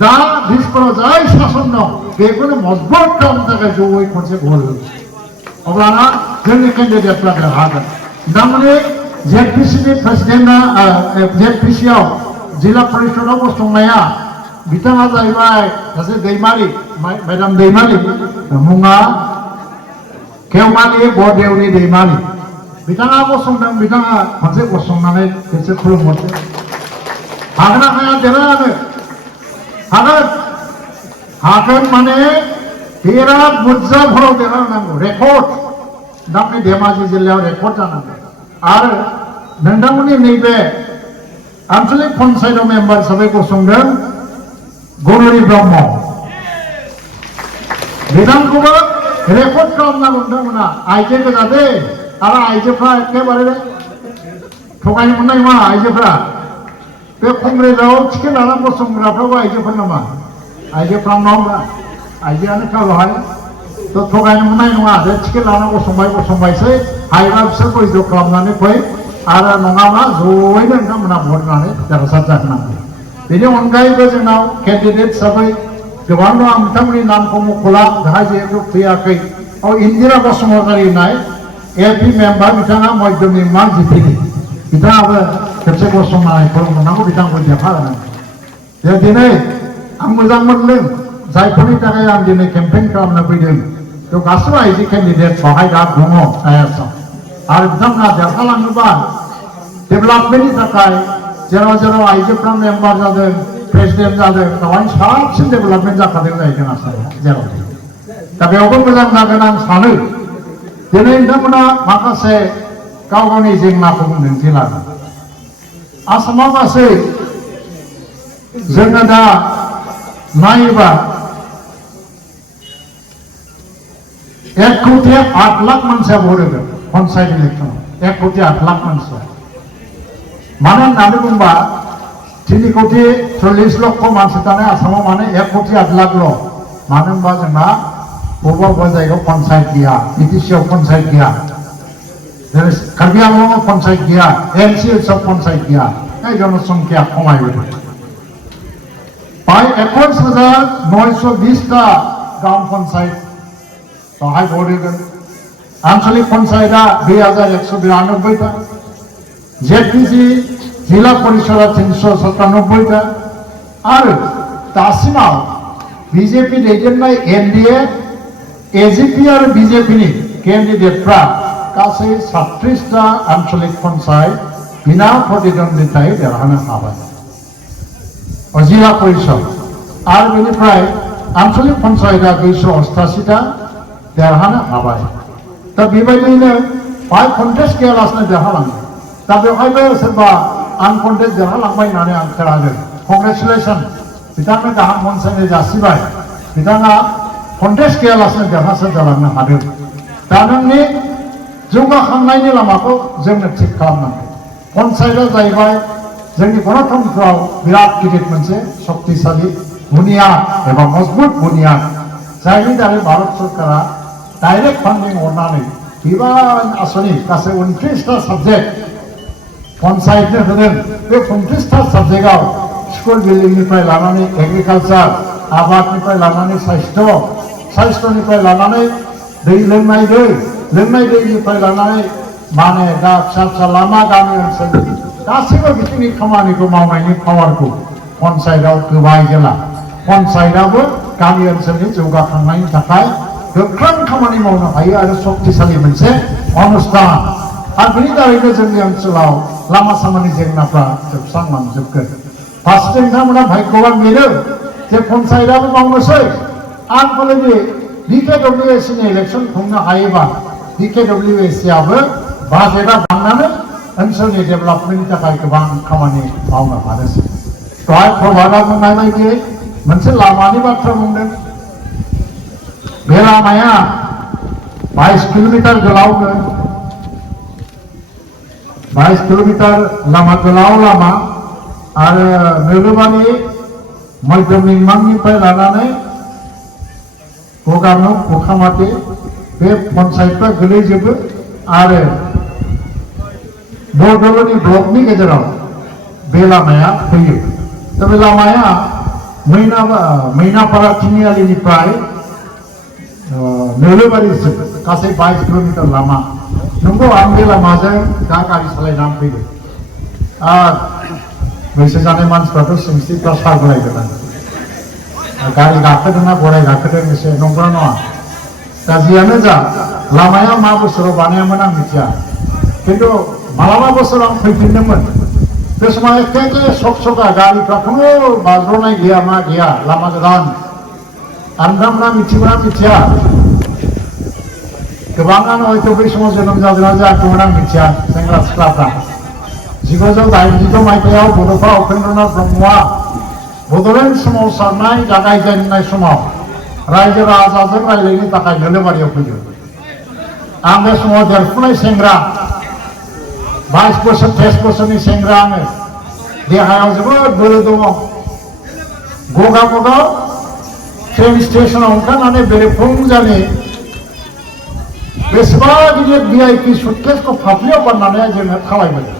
दा दिसफोराव जाय शासन दं बेखौनो मजबुत खालामनो थाखाय जयै खनसे भट होगोन अब्लाना जोंनि केन्डिडेटफ्रा देरहागोन नोंथांमोननि जेटपिसिनि प्रेसिडेन्टआ जेटपिसिआव जिल्ला परिषदआव गसंनाया बिथाङा जाहैबाय सासे दैमारि मेडाम दैमारि मुङा खेवमालि बरदेउरि दैमारि बिथाङा गसंदों बिथाङा खनसे गसंनानै खनसे खुलुमहरदो हागोन ना हाया देरहानो हागोन माने बिराद बुरजा भराव देरहानांगौ रेकर्ड नोंथांनि धेमाजि जिल्लायाव रेकर्ड जानांगौ आरो नोंथांमोननि नैबे आन्चलिक पन्चायतआव मेम्बार हिसाबै गसंदों गौरी ब्रह्म बिथांखौबो रेकर्ड खालामनांगौ नोंथांमोना आइजो गोजा दे आरो आइजोफ्रा एखेबारे थगायनो मोननाय नङा आइजोफ्रा बे कंग्रेसआव टिकेट लानानै गसंग्राफ्राबो आइजोफोर नामा आइजोफ्रा नङा आइजोआनो खाल'हाय थ' थगायनो मोननाय नङा बे टिकेट लानानै गसंबायसै हायोबा बिसोरखौ ज' खालामनानै फै आरो नङाब्ला ज'यैनो नोंथांमोना भट होनानै देरहासार जाहोनांगौ बेनि अनगायैबो जोंनाव केन्डिडेट हिसाबै गोबां दं आं बिथांमोननि नामखौ मख'ला बेहाय जिहेतु फैयाखै इन्दिरा बसुमतारी होननाय एपि मेम्बार बिथाङा मध्यमिक मान जिपिनि बिथाङाबो खेबसे गसंनानै फोरोंहरनांगौ बिथांखौ देरहाहोनांगौ दिनै आं मोजां मोनदों जायफोरनि थाखाय आं दिनै केम्पेइन खालामनो फैदों थ' गासिबो आइजो केन्डिडेट बेवहाय दा दङ आइएसआव आरो बिथांमोना देरहालाङोबा डेभेलपमेन्टनि थाखाय जेराव जेराव आइजोफ्रा मेम्बार जादों प्रेसिडेन्ट जादों बेवहाय साबसिन डेभेलपमेन्ट जाखादों जाहैदों आसामाव जेराव दा बेयावबो मोजां जागोन आं सानो दिनै नोंथांमोना माखासे गाव गावनि जेंनाखौ बुंदों जिल्लानि आसामाव गासै जोङो दा नायोबा 1,08,00,000 मानसिया भट होगोन पन्सायत इलेक्सनाव 1,08,00,000 मानसिया मानो होननानै बुंबा 3,40,00,000 मानसि थानाय आसामाव माने 1,08,00,000 मानो होनबा जोंना बबेबा बबेबा जायगायाव पन्सायत गैया बिटिसिआव पन्सायत गैया जेरै कार्बि आंलंआव पन्सायत गैया एनसिएसआव पन्सायत गैया जनसंख्या खमायबोदों प्राय 21,920टा गांव पन्सायत बेवहाय भट होगोन आन्चलिक पन्सायतआ 2,192टा जेपिसि जिल्ला परिषदआ 397टा आरो दासिमाव बिजेपि दैदेननाय एनडिए एजिपि आरो बिजेपिनि केन्डिडेटफ्रा गासै 36टा आन्चलिक पन्सायत बिना प्रतिद्वन्दितायै देरहानो हाबाय जिल्ला परिषद आरो बेनिफ्राय आन्चलिक पन्सायतआ 288टा देरहानो हाबाय दा बेबायदिनो बाय कन्टेस्ट गैयालासिनो देरहालाङो दा बेवहायबो सोरबा आनकन्टेस्ट देरहालांबाय होननानै आं खोनादों कंग्रेचुलेसन बिथांनो गाहाम हामलायनाय जासिबाय बिथाङा कन्टेस्ट गैयालासिनो देरहासार जालांनो हादों दा नोंनि जौगाखांनायनि लामाखौ जोंनो थिग खालामनांगौ पन्सायतआ जाहैबाय जोंनि गणतन्त्रआव बिराद गिदिर मोनसे शक्तिशाली बुनियाद एबा मजबुत बुनियाद जायनि दारै भारत सरकारा डाइरेक्ट फान्डिं हरनानै बिबान आसनि गासै 29टा साबजेक्ट पन्सायतनो होदों बे 29टा साबजेक्टआव स्कुल बिल्डिंनिफ्राय लानानै एग्रिकालचार आबादनिफ्राय लानानै साइस्थ'निफ्राय लानानै दै लोंनाय दैनिफ्राय लानानै माने दा फिसा फिसा लामा गामि ओनसोलनि गासैबो बिथिंनि खामानिखौ मावनायनि पावारखौ पन्सायतआव होबाय जेला पन्सायतआबो गामि ओनसोलनि जौगाखांनायनि थाखाय गोख्रों खामानि मावनो हायो आरो शक्तिशाली मोनसे अनुष्ठान आरो बेनि दारैनो जोंनि ओनसोलाव लामा सामानि जेंनाफ्रा जोबस्रांलांजोबगोन फारसेथिं नोंथांमोना भाग्यवान बेनो जे पन्सायतआबो मावनोसै आरो बेबायदि बिकेडब्लिउएसनि इलेक्सन खुंनो हायोबा बिकेडब्लिउएसआबो बाजेटआ बांनानै ओनसोलनि डेभेलपमेन्टनि थाखाय गोबां खामानि मावनो हानोसै दहाय प्रभातआ बुंनाय बायदियै मोनसे लामानि बाथ्रा बुंदों बे लामाया 22 किल'मिटार गोलावनो 22 किल'मिटार लामा गोलाव लामा आरो नोलोबारि मध्यमिंमांनिफ्राय लानानै गगामुख बखामाति बे पन्सायतफ्रा गोलैजोबो आरो बरदलनि ब्लकनि गेजेराव बे लामाया फैयो दा बे लामाया मैनापारा तिनिआलिनिफ्राय नोलोबारिसिम गासै 22 किल'मिटार लामा नंगौ आं बे लामाजों दा गारि सालायनानै फैदों बैसो जानाय मानसिफ्राथ' सिंस्रिफ्रा सागुलायगोन गारि गाखोदोंना गराय गाखोदों एसे नंगौना नङा दा जियानो जा लामाया मा बोसोराव बानायामोन आं मिथिया खिन्थु मालाबा बोसोराव आं फैफिनदोंमोन बे समाव एखे सका गारिफ्रा खुनु बाज्र'नाय गैया मा गैया लामा गोदान आरो नोंथांमोना मिथिगौना मिथिया गोबाङानो हयथ' बै समाव जोनोम जादोंना जायाखैमोन आं मिथिया सेंग्रा सिख्लाफ्रा 1986 मायथाइयाव बड'फा उपेन्द्रनाथ ब्रह्मआ बड'लेण्ड सोमावसारनाय जागायजेननाय समाव रायजो राजाजों रायज्लायनो थाखाय नोलोबारियाव फैदों आं बे समाव देरफुनाय सेंग्रा 22 बोसोर 23 बोसोरनि सेंग्रा आङो देहायाव जोबोद बोलो दङ गगामुखआव ट्रेन स्टेशनाव ओंखारनानै बेरेफुंजानि बेसेबा गिदिर VIP सुटकेसखौ फाफ्लियाव बाननानै जोङो थाबायबोदों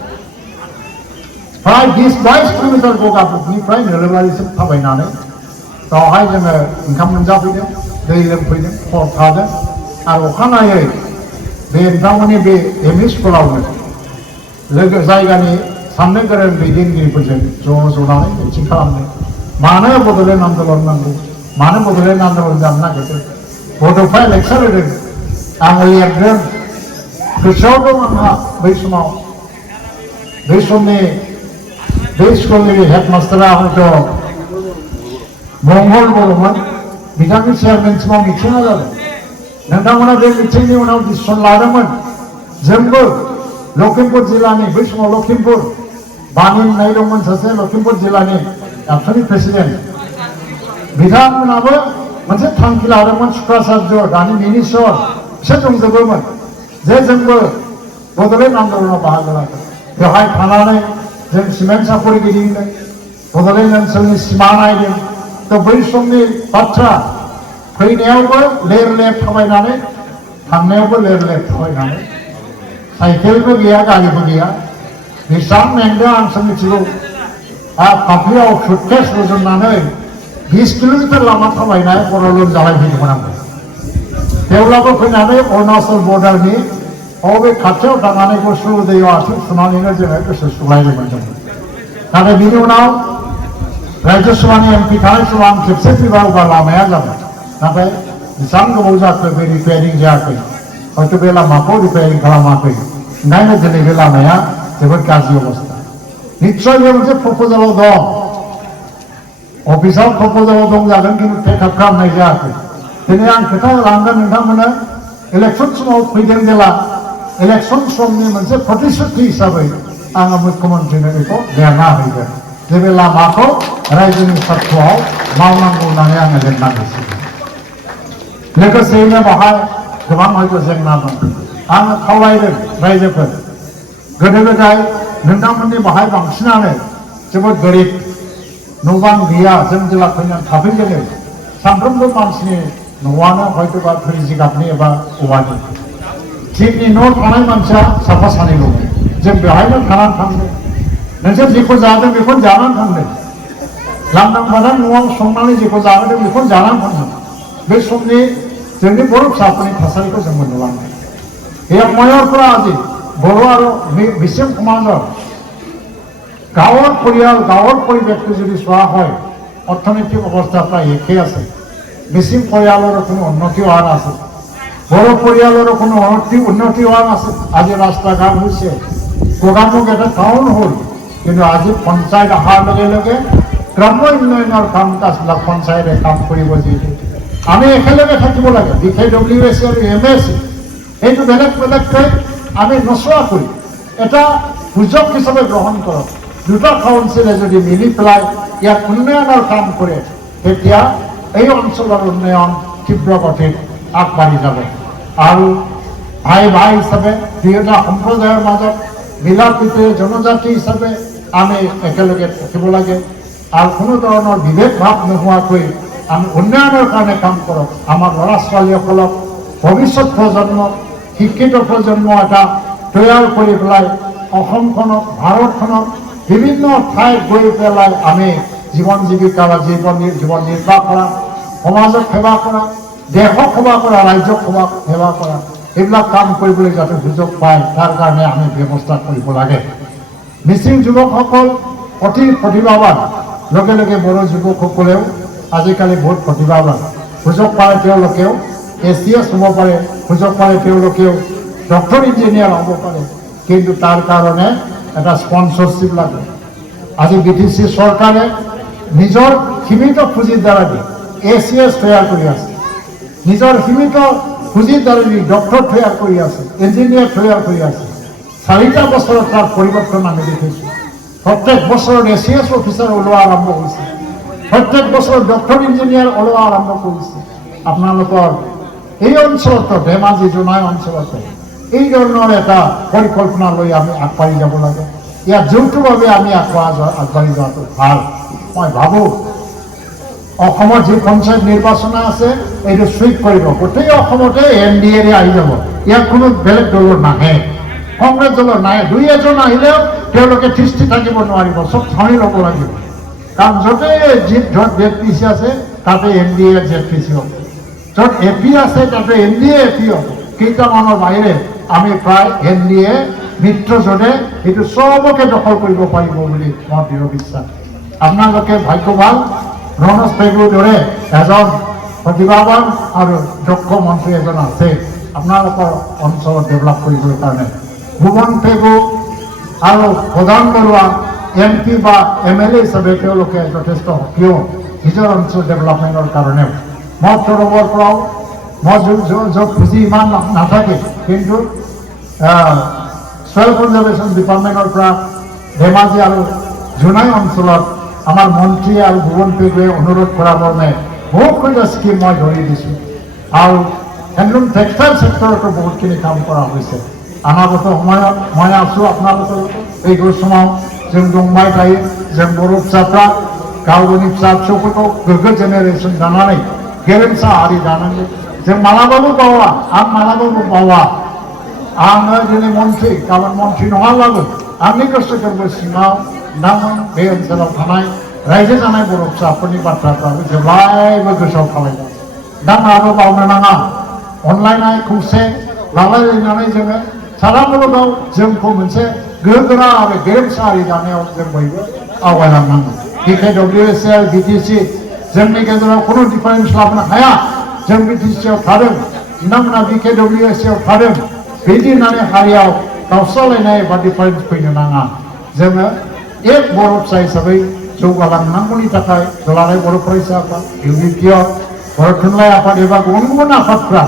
प्राय 20-22 किल'मिटार गगामुखनिफ्राय नोलोबारिसिम थाबायनानै बावहाय जोङो ओंखाम मोनजाफैदों दै लोंफैदों हर थादों आरो अखानायै बे नोंथांमोननि बे ME स्कुलावनो लोगो जायगानि साननो गोरों दैदेनगिरिफोरजों ज' ज'नानै मिटिं खालामदों मानो बड'लेण्ड आन्दलन नांगौ मानो बड'लेण्ड आन्दलन जानो नागिरदों बड'फा लेक्सार होदों आं लिरदों गोसोआव दं आंहा बै समाव बै समनि बे स्कुलनि हेडमास्टारा हयथ' मंगल बर'मोन बिथांनि चेयारमेनसिमाव मिथिङा जादों नोंथांमोना बे मिथिंनि उनाव डिसिसन लादोंमोन जोंबो लखिमपुर जिल्लानि बै समाव लखिमपुर बानि होननाय दंमोन सासे लखिमपुर जिल्लानि आबसुनि प्रेसिडेन्ट बिथांमोनाबो मोनसे थांखि लादोंमोन शुक्राचार्य दानि मिनिस्टर बिसोर दंजोबोमोन जे जोंबो बड'लेण्ड आन्दलनाव बाहागो लागोन बेवहाय थानानै जों सिमेन्ट सापरि गिदिंदों बड'लेण्ड ओनसोलनि सिमा नायदों थ' बै समनि बाथ्रा फैनायावबो लेर लेर थाबायनानै थांनायावबो लेर लेर थाबायनानै साइकेलबो गैया गारिबो गैया बेसेबां मेंदों आंसो मिथिगौ आरो फाफ्लियाव सुटकेस रुजुननानै 20 किल'मिटार लामा थाबायनाय खर' लोमजालायफैदोंमोन आंबो थेवब्लाबो फैनानै अरुणाचल बर्डारनि बबे खाथियाव थांनानै गुसु दैयाव आथिं सुनानैनो जोङो गोसो सुग्लायदोंमोन जों नाथाय बिनि उनाव राज्यसभानि MP थानाय समाव आं खेबसे फैबा अब्ला लामाया जाबाय नाथाय बेसेबां गोबाव जाखो बे रिपेयारिं जायाखै हयथ' बे लामाखौ रिपेयारिं खालामाखै ओंखायनो दिनै बे लामाया जोबोद गाज्रि अबस्था निस्सय बे मोनसे प्रप'जालाव दं अफिसाव प्रप'जालाव दं जागोन खिन्थु टेकआप खालामनाय जायाखै दिनै आं खोथा लांगोन नोंथांमोननो इलेक्सन समाव फैदों जेला इलेक्सन समनि मोनसे प्रतिश्रुति हिसाबै आङो मुख्यमन्त्रिनो बेखौ लिरना होगोन जे बे लामाखौ रायजोनि स्वार्थआव मावनांगौ होननानै आङो लिरना होसिगोन लोगोसेयैनो बाहाय गोबां हयथ' जेंना दं आङो खावलायदों रायजोफोर गोदो गोदाय नोंथांमोननि बाहाय बांसिनानो जोबोद गोरिब न' बां गैया जों जेला फैनानै थाफैजेनो सानफ्रोमबो मानसिनि न'आनो हयथ'बा थुरि जिगाबनि एबा औवानि थिंनि न' थानाय मानसिया साफा सानैल' जों बेवहायनो थानानै थांदों नोंसोर जेखौ जादों बेखौनो जानानै थांदों लांदां फादां न'आव संनानै जेखौ जाहोदों बेखौनो जानानै थांदों बे समनि जोंनि बर' फिसाफोरनि थासारिखौ जों मोनलांदों এই সময়ৰ পৰা আজি বড়ো আৰু মিচিং সমাজৰ গাঁৱৰ পৰিৱেশটো যদি চোৱা হয় অৰ্থনৈতিক অৱস্থা প্ৰায় একেই আছে মিচিং পৰিয়ালৰো কোনো উন্নতি হোৱা নাছিল বড়ো পৰিয়ালৰো কোনো উন্নতি হোৱা নাছিল আজি ৰাস্তা ঘাট হৈছে গোগামুখ এটা টাউন হ'ল কিন্তু আজি পঞ্চায়ত অহাৰ লগে লগে গ্ৰাম্য উন্নয়নৰ কাম কাজবিলাক পঞ্চায়তে কাম কৰিব যিহেতু আমি একেলগে থাকিব লাগে BKWSC আৰু MSC এইটো বেলেগ বেলেগকৈ আমি নচোৱা কৰি এটা সুযোগ হিচাপে গ্ৰহণ কৰক দুটা কাউন্সিলে যদি মিলি পেলাই ইয়াত উন্নয়নৰ কাম কৰে তেতিয়া এই অঞ্চলৰ উন্নয়ন তীব্ৰ গতিত আগবাঢ়ি যাব আৰু ভাই ভাই হিচাপে দুয়োটা সম্প্ৰদায়ৰ মাজত মিলা প্ৰীতিৰে জনজাতি হিচাপে আমি একেলগে থাকিব লাগে আৰু কোনো ধৰণৰ বিভেদ ভাৱ নোহোৱাকৈ আমি উন্নয়নৰ কাৰণে কাম কৰক আমাৰ ল'ৰা ছোৱালীসকলক ভৱিষ্যত প্ৰজন্মক শিক্ষিত প্ৰজন্ম এটা তৈয়াৰ কৰি পেলাই অসমখনক ভাৰতখনক বিভিন্ন ঠাইত গৈ পেলাই আমি জীৱন জীৱিকা বা জীৱন নিৰ্বাহ কৰা সমাজক সেৱা কৰা দেশক সেৱা কৰা ৰাজ্যক সেৱা কৰা এইবিলাক কাম কৰিবলৈ যাতে সুযোগ পায় তাৰ কাৰণে আমি ব্যৱস্থা কৰিব লাগে মিচিং যুৱকসকল অতি প্ৰতিভাৱান লগে লগে বড়ো যুৱকসকলেও আজিকালি বহুত প্ৰতিভাৱান সুযোগ পায় তেওঁলোকেও ACS হ'ব পাৰে সুযোগ পায় তেওঁলোকেও ডক্টৰ ইঞ্জিনিয়াৰ হ'ব পাৰে কিন্তু তাৰ কাৰণে এটা স্পন্সৰশ্বিপ লাগে আজি BTC চৰকাৰে নিজৰ সীমিত পুঁজিৰ দ্বাৰা দি ACS তৈয়াৰ কৰি আছে নিজৰ সীমিত পুঁজিৰ দ্বাৰা দি ডক্টৰ তৈয়াৰ কৰি আছে ইঞ্জিনিয়াৰ তৈয়াৰ কৰি আছে 4টা বছৰত তাৰ পৰিৱৰ্তন আমি দেখিছোঁ প্ৰত্যেক বছৰত ACS অফিচাৰ ওলোৱা আৰম্ভ হৈছে প্ৰত্যেক বছৰত ডক্টৰ ইঞ্জিনিয়াৰ ওলোৱা আৰম্ভ কৰিছে আপোনালোকৰ এই অঞ্চলত ধেমাজি জোনাই অঞ্চলত এই ধৰণৰ এটা পৰিকল্পনা লৈ আমি আগবাঢ়ি যাব লাগে ইয়াত যৌথভাৱে আমি আগবাঢ়ি যোৱাটো ভাল মই ভাবোঁ অসমৰ যি পঞ্চায়ত নিৰ্বাচন আছে এইটো সুইপ কৰিব গোটেই অসমতে NDA আহি যাব ইয়াত কোনো বেলেগ দলৰ নাহে কংগ্ৰেছ দলৰ নাহে দুই এজন আহিলেও তেওঁলোকে তিষ্ঠি থাকিব নোৱাৰিব চব ধৰি ল'ব লাগিব কাৰণ য'তে য'ত ZPC আছে তাতে NDA ZPC হ'ব য'ত AP আছে তাতে NDA AP হ'ব কেইটামানৰ বাহিৰে আমি প্ৰায় NDA মিত্ৰজোঁটে এইটো চবকে দখল কৰিব পাৰিব বুলি মোৰ দৃঢ় বিশ্বাস আপোনালোকে ভাগ্যৱান ৰমেশ পেগুৰ দৰে এজন প্ৰতিভাৱান আৰু দক্ষ মন্ত্ৰী এজন আছে আপোনালোকৰ অঞ্চলত ডেভেলপ কৰিবৰ কাৰণে ভুৱন পেগু আৰু প্ৰধান বৰুৱা MP বা MLA হিচাপে তেওঁলোকে যথেষ্ট সক্ৰিয় নিজৰ অঞ্চল ডেভেলপমেণ্টৰ কাৰণে মদ তৰবৰ পৰাও মদ য'ত পুঁজি ইমান নাথাকে কিন্তু সয়েল কনজাৰ্ভেশ্যন ডিপাৰ্টমেণ্টৰ পৰা ধেমাজি আৰু জোনাই অঞ্চলত আমাৰ মন্ত্ৰী আৰু ভুৱন পেগুৱে অনুৰোধ কৰাৰ মৰ্মে বহুতকেইটা স্কিম মই ধৰি দিছোঁ আৰু হেণ্ডলুম টেক্সটাইল ছেক্টৰতো বহুতখিনি কাম কৰা হৈছে অনাগত সময়ত মই আছোঁ আপোনালোকৰ এই समाव जों दंबाय थायो जों बर' फिसाफ्रा गाव गावनि फिसा फिसौफोरखौ गोग्गो जेनेरेसन दानानै गेरेमसा हारि दानांगौ जों मालाबाबो बावा आं मालाबाबो बावा आङो दिनै मन्थ्रि गाबोन मन्थ्रि नङाब्लाबो आंनि गोसो गोरबो सिङाव नोंथांमोन बे ओनसोलाव थानाय रायजो जानाय बर' फिसाफोरनि बाथ्राफ्राबो जेब्लायबो गोसोआव थालायगोन नोंथाङाबो बावनो नाङा अनलायनाय खौसे लालायलायनानै जोङो सारा मुलुगाव जोंखौ मोनसे गोग्गोरा आरो गेरेमसा हारि दानायाव जों बयबो आवगायलांनांगौ BKWSL BTC जोंनि गेजेराव खुनु डिफारेन्स लाबोनो हाया जों BTC आव थादों नोंथांमोना BKWSL आव थादों बिदि होननानै हारियाव गावस्रालायनाय एबा डिफारेन्स फैनो नाङा जोङो एक बर' फिसा हिसाबै जौगालांनांगौनि थाखाय दुलाराय बर' फरायसा आफाद UBP बर' थुनलाइ आफाद एबा गुबुन गुबुन आफादफ्रा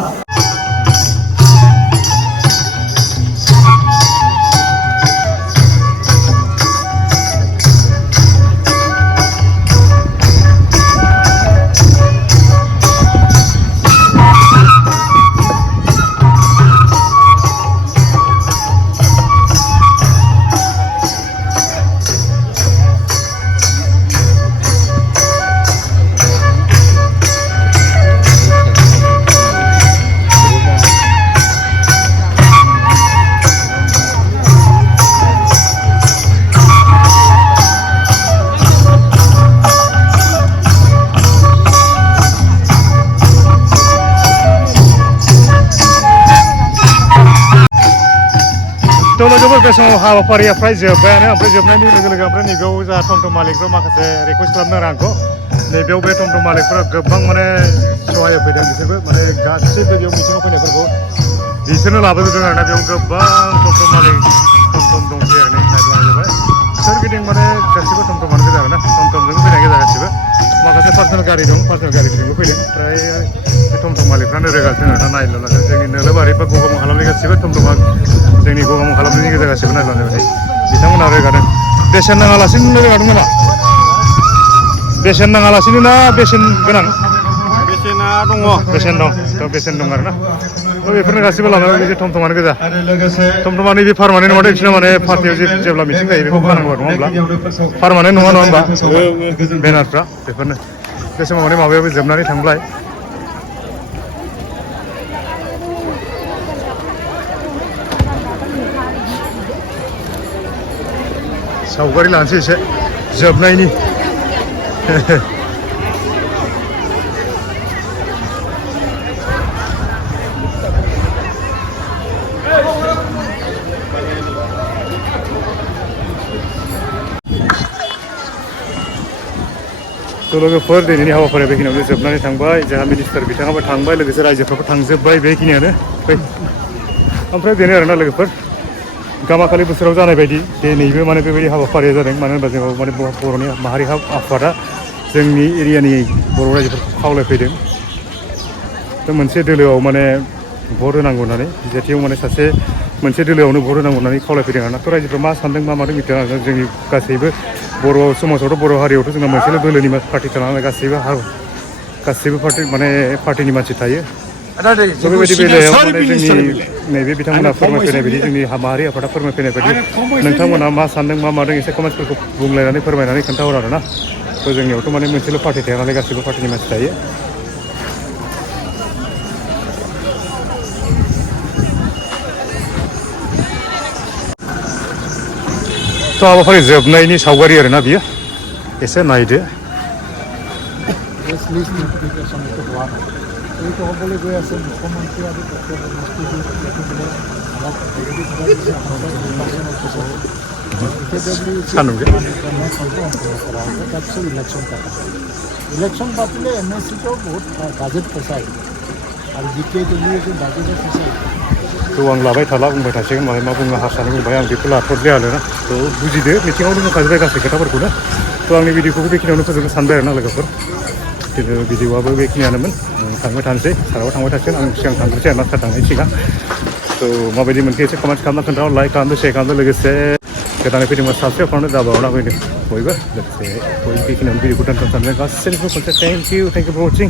लोगोफोर बे समाव हाबाफारिया फ्राय जोब्बायानो ओमफ्राय जोबनायनि लोगो लोगो ओमफ्राय नैबेयाव जा टमटम मालिकफ्रा माखासे रिकुवेस्ट खालामदों आरो आंखौ नैबेयाव बे टमटम मालिकफ्रा गोबां माने सहाय होफैदों बिसोरबो माने गासैबो बेयाव मिथिङाव फैनायफोरखौ बिसोरनो लाबोजोबदों आरोना बेयाव गोबां टमटम मालिक टमटम दंसै आरो नायब्लांजोबबाय सोरगिदिं माने गासैबो टमटमानो गोजा आरोना टमटमजोंनो फैनाय गोजा गासैबो माखासे पार्सनेल गारि दं पार्सनेल गारिफोरजोंबो फैदों ओमफ्राय बे टमटम मालिकफ्रानो रोगादों आरोना नायलांदों जोंनि नोलोबारि बा गगामुग हालामनि गासैबो टमटमा जोंनि गगामुग हालामनि गेजेर गासैबो नायलांजोबबाय बिथांमोना रोगादों बेसेन नाङालासिनो रोगादों नामा बेसेन नाङालासिनो ना बेसेन गोनां बेसेना दङ बेसेन दं थ' बेसेन दं आरोना थ' बेफोरनो गासैबो लानानै बे टमटमानो गोजा आरो लोगोसे टमटमा नैबे पारमानेन्ट नङा बिसोरना माने पार्टियाव जेब्ला मिथिं जायो बेखौ खानांगौ नङा होमब्ला पारमानेन्ट नङा होमबा बेनारफ्रा बेफोरनो बे समाव माने माबायाबो जोबनानै थांबाय सावगारि लानोसै एसे जोबनायनि थ' लोगोफोर दिनैनि हाबाफारिया बेखिनियावनो जोबनानै थांबाय जोंहा मिनिस्टार बिथाङाबो थांबाय लोगोसे रायजोफ्राबो थांजोब्बाय बेखिनियानो ओमफ्राय बेनो आरोना लोगोफोर गामाखालि बोसोराव जानाय बायदि दिनैबो माने बेबायदि हाबाफारिया जादों मानो होनबा जोंनाव माने बर'नि माहारि आफादा जोंनि एरियानि बर' रायजोफोरखौ खावलायफैदों थ' मोनसे दोलोआव माने भट होनांगौ होननानै बिजाथियाव माने सासे मोनसे दोलोआवनो भट होनांगौ होननानै खावलायफैदों आरोना थ' रायजोफ्रा मा सानदों मा मादों मिथिया जोंनि गासैबो बर' समाजावथ' बर' हारियावथ' जोंना मोनसेल' दोलोनि पार्टि थानानै गासैबो पार्टि माने पार्टिनि मानसि थायो थ' बेबायदि बेलायाव माने जोंनि नैबे बिथांमोना फोरमायफैनाय बायदि जोंनि माहारि आफादा फोरमायफैनाय बायदि नोंथांमोना मा सानदों मा मादों एसे कमेन्ट्सफोरखौ बुंलायनानै फोरमायनानै खोन्थाहर आरो ना थ' जोंनियावथ' माने मोनसेल' पार्टि थाया नालाय गासिबो पार्टिनि मानसि थायो थ' हाबाफारि जोबनायनि सावगारि आरोना बियो एसे नायदो এইটো হ'বলৈ গৈ আছে মুখ্যমন্ত্ৰী আৰু सानदुंजों তাৰপিছত ইলেকশ্যন পাতিলে এম এছ চিটো বহুত বাজেট ফচায় আৰু জিকে ডব্লিউ বাজেটে ফচায় थ' आं लाबाय थाला बुंबाय थासिगोन मालाय मा बुङो हारसानि बुंबाय आं बेखौ लाथ'लिया आरोना थ' बुजिदो मिथिङावनो बुंखाजोब्बाय गासै खोथाफोरखौनो थ' आंनि भिडिअखौबो बेखिनियावनो फोजोबनो सानबाय आरोना लोगोफोर खिन्थु भिडिअआबो बेखिनियानोमोन थांबाय थानोसै साराबो थांबाय थासिगोन आं सिगां थांग्रोसै आरोना सार थांनायनि सिगां थ' माबायदि मोनखो एसे कमेन्ट खालामना खोन्थाहर लाइक खालामदो शेयार खालामदो लोगोसे गोदानै फैदोंबा साबस्क्राइब खालामनो दाबावना फैदों बयबो लोगोसे बेखिनियावनो भिडिअखौ दोनथ'नो सानदों गासैबो खनसे थेंक इउ फर वाचिं